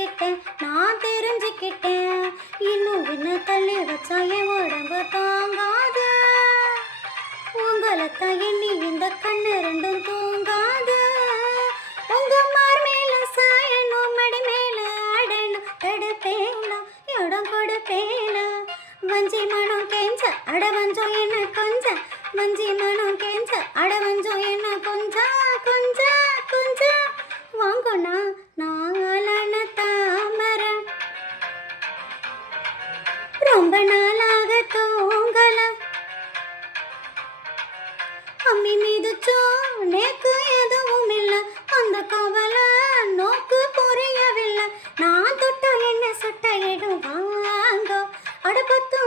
புரிஞ்சுக்கிட்டேன், நான் தெரிஞ்சுக்கிட்டேன். இன்னும் என்ன தள்ளி வச்சா என் உடம்பு தாங்காது. உங்களைத்தான் எண்ணி இந்த கண்ணு ரெண்டும் தூங்காது. உங்க மார் மேல சாயணும், மடி மேல ஆடணும், தடுப்பேனா இடம் கொடுப்பேனா. வஞ்சி மனம் கெஞ்ச அட வஞ்சம் என்ன கொஞ்ச, வஞ்சி மனம் கெஞ்ச அட வஞ்சம் என்ன கொஞ்ச கொஞ்ச கொஞ்ச. வாங்கண்ணா நாளான தாமர, ரொம்ப நாளாக தூங்கல. அம்மி மீதுச்சோ நேக்கு எதுவும் இல்ல, அந்த கவலை நோக்கு புரியவில்லை. நான் தொட்ட என்ன சுட்ட இடம் வாங்கோ அடப்பத்து